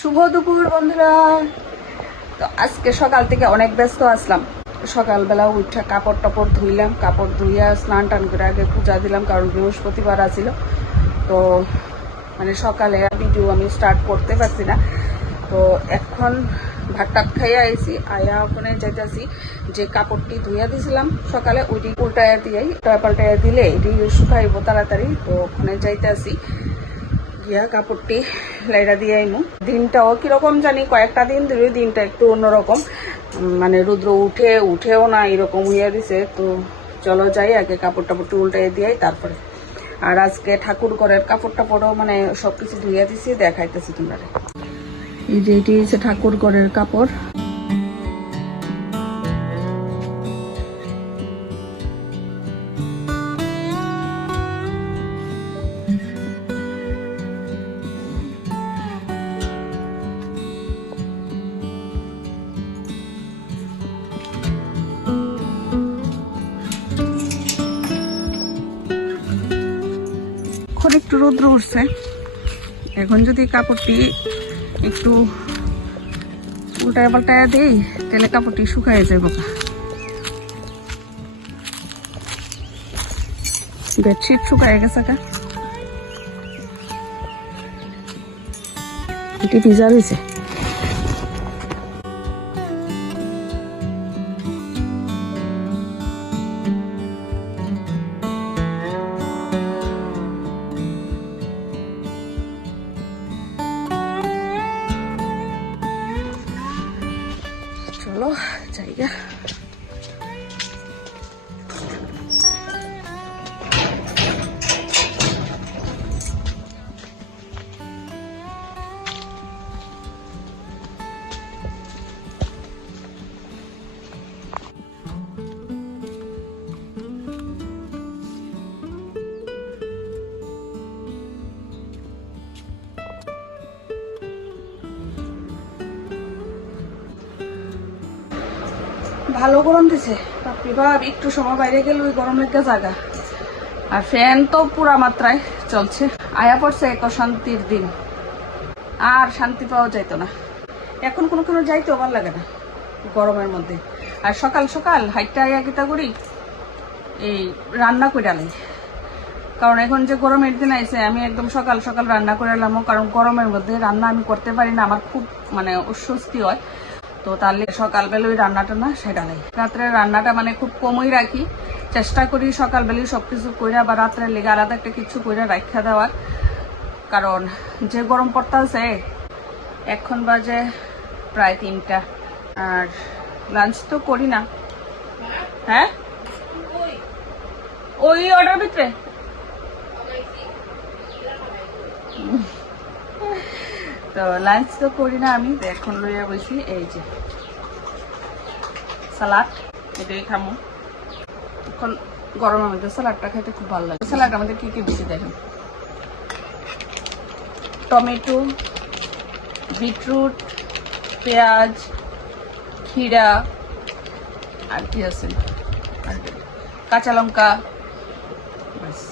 শুভ দুপুর বন্ধুরা। তো আজকে সকাল থেকে অনেক ব্যস্ত আসলাম। সকালবেলা উঠে কাপড় টাপড় ধুইলাম, কাপড় ধুইয়া স্নান টান করে আগে পূজা দিলাম, কারণ বৃহস্পতিবার আছিল। তো মানে সকালে ভিডিও আমি স্টার্ট করতে পারছি না। তো এখন ভাত টাত খাইয়া আইছি, আয়া ওখানে যাইতেছি যে কাপড়টি ধুইয়া দিয়েছিলাম সকালে, ওইটি উল্টাইয়া দিয়াই পাল্টাইয়া দিলে এটি শুকাইব তাড়াতাড়ি। তো ওখানে যাইতেছি, গিয়া কাপড়টি লাইরা দিয়ে আইমু। দিনটাও কিরকম জানি, কয়েকটা দিন ধরে দিনটা একটু অন্যরকম, মানে রুদ্র উঠেও না এরকম হইয়া দিছে। তো চলো যাই, আগে কাপড় টাপড়টি উল্টাই দিয়াই তারপরে। আর আজকে ঠাকুর ঘরের কাপড় টাপড়ও মানে সবকিছু ধুইয়া দিছি, দেখাইতেছি তোমরা। এই যে এটি হচ্ছে ঠাকুর ঘরের কাপড়। এখন একটু রৌদ্র উঠছে, এখন যদি কাপড়টি একটু উল্টায় পাল্টায় দেই তাহলে কাপড়টি শুকায় যাবে। বেডশিট শুকায় গেছে, এটি ভিজা রয়েছে। চলো জায়গা ভালো গরম দিছে, বাপরে বাপ। একটু সময় বাইরে গেলে ওই গরম লেগে জায়গা। আর ফ্যান তো পুরা মাত্রায় চলছে। আয়া পড়ছে এক অশান্তির দিন, আর শান্তি পাওয়া যাইতো না। এখন কোনো যাইতেও ভালো লাগে না গরমের মধ্যে। আর সকাল সকাল হাইটটা আয়া কিতা করি, এই রান্না করে আলাই। কারণ এখন যে গরমের দিন আইছে, আমি একদম সকাল সকাল রান্না করে এলাম, কারণ গরমের মধ্যে রান্না আমি করতে পারি না, আমার খুব মানে অস্বস্তি হয়। তো তাহলে সকালবেলা ওই রান্নাটা না সেটা নেই, রাত্রে রান্নাটা মানে খুব কমই রাখি। চেষ্টা করি সকালবেলায় সবকিছু কইরা বা রাত্রে লেগে আলাদা একটা কিছু কইরা রাখা দেওয়ার, কারণ যে গরম পড়তেছে। এখন বাজে প্রায় 3টা, আর লাঞ্চ তো করি না। হ্যাঁ, ওই অর্ডার ভিতরে তো লাঞ্চ তো করি না আমি। এখন লইয়া বসি এই যে সালাড, এটাই খামো এখন। গরমের মধ্যে সালাডটা খাইতে খুব ভালো লাগে। সালাড আমাদের কি কি দিচ্ছে দেখেন, টমেটো, বিটরুট, পেঁয়াজ, ক্ষীরা, আর কি আছে, কাঁচা লঙ্কা, ব্যাস।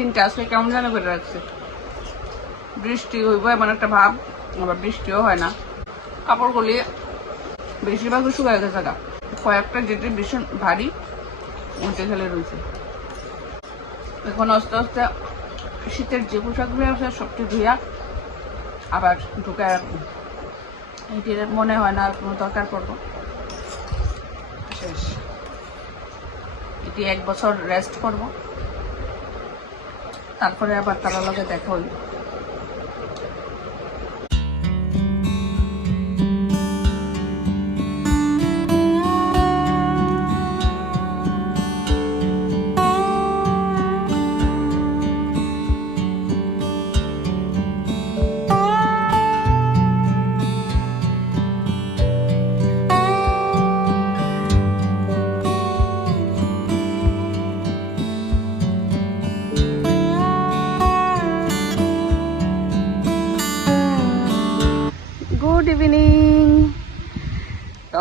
দিনটা আজকে কেমন যেন করে রাখছে, বৃষ্টি হইব এমন একটা ভাব, আবার বৃষ্টিও হয় না। কাপড়গুলি বেশিরভাগই শুকায় গেছে, কয়েকটা যেটি ভীষণ ভারী উঠে খেলে রয়েছে। এখন আস্তে আস্তে শীতের যে পোশাকগুলি আছে সবটি ধুইয়া আবার ঢুকায় রাখবো। এটির মনে হয় না আর কোনো দরকার পড়বো, শেষ। এটি 1 বছর রেস্ট করবো, তারপরে আবার তার লগে দেখা হইল।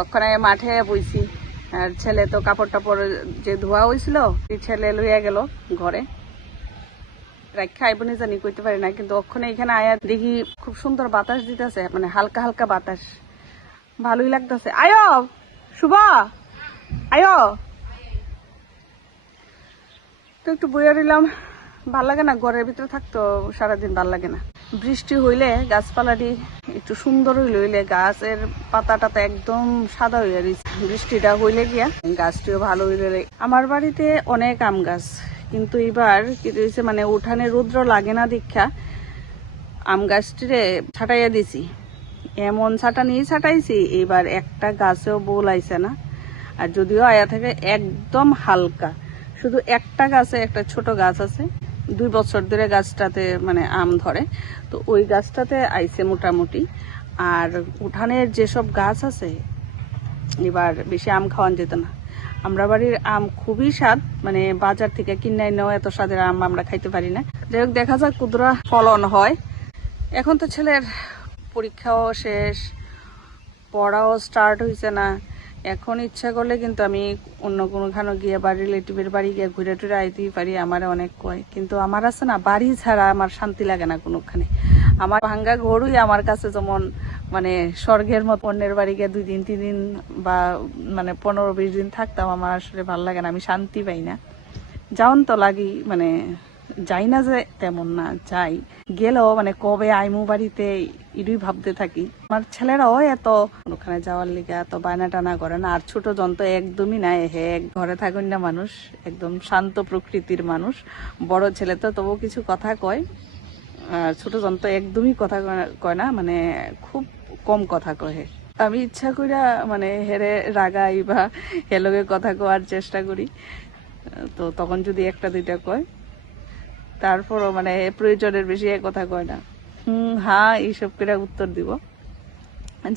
ওখানে মাঠে বইছি। আর ছেলে তো কাপড় টাপড় যে ধোয়া হয়েছিল ছেলে লইয়া গেল ঘরে রাখা আইব নি জানি কইতে পারি না, কিন্তু ওখানে এখানে আয়া দেখি খুব সুন্দর বাতাস দিতেছে, মানে হালকা হালকা বাতাস, ভালোই লাগতেছে। আয়ো শুভা, আয়ো তো একটু বইয়া দিলাম। ভাল লাগে না ঘরের ভিতরে থাকতো সারাদিন, ভাল লাগে না। বৃষ্টি হইলে গাছপালাটি একটু সুন্দর হইলে গাছের পাতা টাতা একদম সাদা হইয়া রয়েছে। বৃষ্টিটা হইলে গিয়া গাছটিও ভালো হইলে। আমার বাড়িতে অনেক আম গাছ, কিন্তু এবার কি হয়েছে মানে উঠানে রৌদ্র লাগে না দীক্ষা আম গাছটিরে ছাটাইয়া দিছি। এমন ছাটানি ছাটাইছি এবার একটা গাছেও বোল আইছে না। আর যদিও আয়া থেকে একদম হালকা, শুধু একটা গাছে একটা ছোট গাছ আছে, 2 বছর ধরে গাছটাতে মানে আম ধরে, তো ওই গাছটাতে আইছে মোটামুটি। আর উঠানের যেসব গাছ আছে এবার বেশি আম খাওয়ান যেত না। আমরা বাড়ির আম খুবই স্বাদ, মানে বাজার থেকে কিনে নেওয়া এত স্বাদের আম আমরা খাইতে পারি না। যাই হোক দেখা যাক কুদরা ফলন হয়। এখন তো ছেলের পরীক্ষাও শেষ, পড়াও স্টার্ট হয়েছে না। এখন ইচ্ছা করলে কিন্তু আমি অন্য কোনোখানে গিয়ে বা রিলেটিভের বাড়ি গিয়ে ঘুরে টুরে আইতেই পারি, আমার অনেক কয়। কিন্তু আমার আছে না, বাড়ি ছাড়া আমার শান্তি লাগে না কোনোখানে। আমার ভাঙ্গা ঘরই আমার কাছে যেমন মানে স্বর্গের মতো। অন্যের বাড়ি গিয়ে 2 দিন 3 দিন বা মানে 15-20 দিন থাকতাম, আমার আসলে ভালো লাগে না, আমি শান্তি পাই না। যাওন তো লাগি, মানে যাই না যে তেমন না, যাই গেলেও মানে কবে আইমু বাড়িতে ইডুই ভাবতে থাকি। আমার ছেলেরাও এত ওখানে যাওয়ার লিগে এত বায়না টানা করে না। আর ছোট যন্ত্র একদমই নাই, হে ঘরে থাকুন না মানুষ, একদম শান্ত প্রকৃতির মানুষ। বড় ছেলে তো তবু কিছু কথা কয়, আর ছোট যন্ত্র একদমই কথা কয় না, মানে খুব কম কথা কয়। আমি ইচ্ছা কইরা মানে হেরে রাগাই বা হেলগে কথা কওয়ার চেষ্টা করি, তো তখন যদি একটা দুইটা কয়, তারপরও মানে প্রয়োজনের বেশি কথা কয় না, হ্যাঁ এইসব করে উত্তর দিব।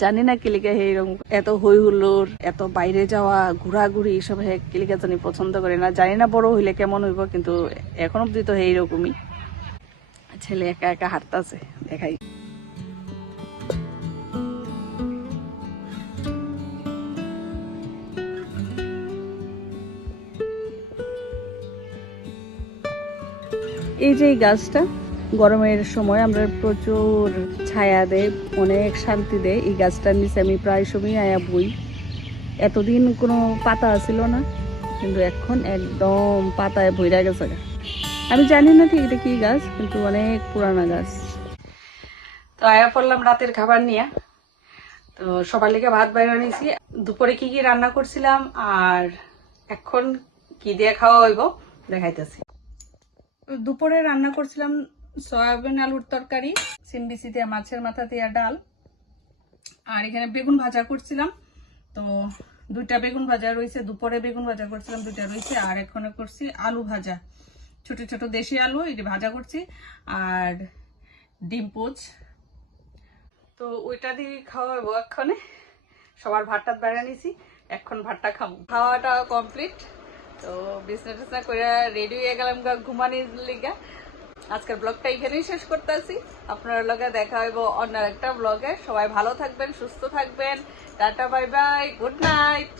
জানি না কিলিকা এইরকম এত হই হুল্লোড়, এত বাইরে যাওয়া ঘোরাঘুরি এসব কিলিকা জানি পছন্দ করে না। জানি না বড় হইলে কেমন হইব, কিন্তু এখন অব্দি তো এইরকমই। ছেলে একা একা হাঁটতাছে, দেখাই। এই যে গাছটা গরমের সময় আমরা প্রচুর ছায়া দেয়, অনেক শান্তি দেয়। এই গাছটার নিচে আমি প্রায় সময় আয়া বই। এতদিন কোনো পাতা ছিল না, কিন্তু এখন একদম পাতায় ভইরা গেছে। আমি জানি না ঠিক এটা কি গাছ, কিন্তু অনেক পুরানা গাছ। তো আয়া পড়লাম রাতের খাবার নিয়ে। তো সবার লেগে ভাত বাইরে নিয়েছি। দুপুরে কি কি রান্না করছিলাম আর এখন কি দিয়ে খাওয়া হইব দেখাইতেছি। দুপুরে রান্না করছিলাম সয়াবিন আলুর তরকারি, সিমবিসি দিয়ে মাছের মাথা দিয়ে ডাল, আর এখানে বেগুন ভাজা করছিলাম। তো 2টা বেগুন ভাজা রয়েছে, দুপুরে বেগুন ভাজা করছিলাম 2টা রয়েছে। আর এখানে করছি আলু ভাজা, ছোট ছোট দেশি আলু এটা ভাজা করছি, আর ডিম পোচ। তো ওইটা দিয়ে খাওয়া হইব এক্ষণে। সবার ভাতটা বেড়ে নিছি, এখন ভাতটা খাবো। খাওয়াটা কমপ্লিট, তো বিছনা করে রেডি হয়ে গেলাম ঘুমানির লিগা। আজকের ব্লগটা এখানেই শেষ করতেছি। আপনার লগে দেখা হইব অন্য একটা ব্লগে। সবাই ভালো থাকবেন, সুস্থ থাকবেন। Tata, bye bye, good night.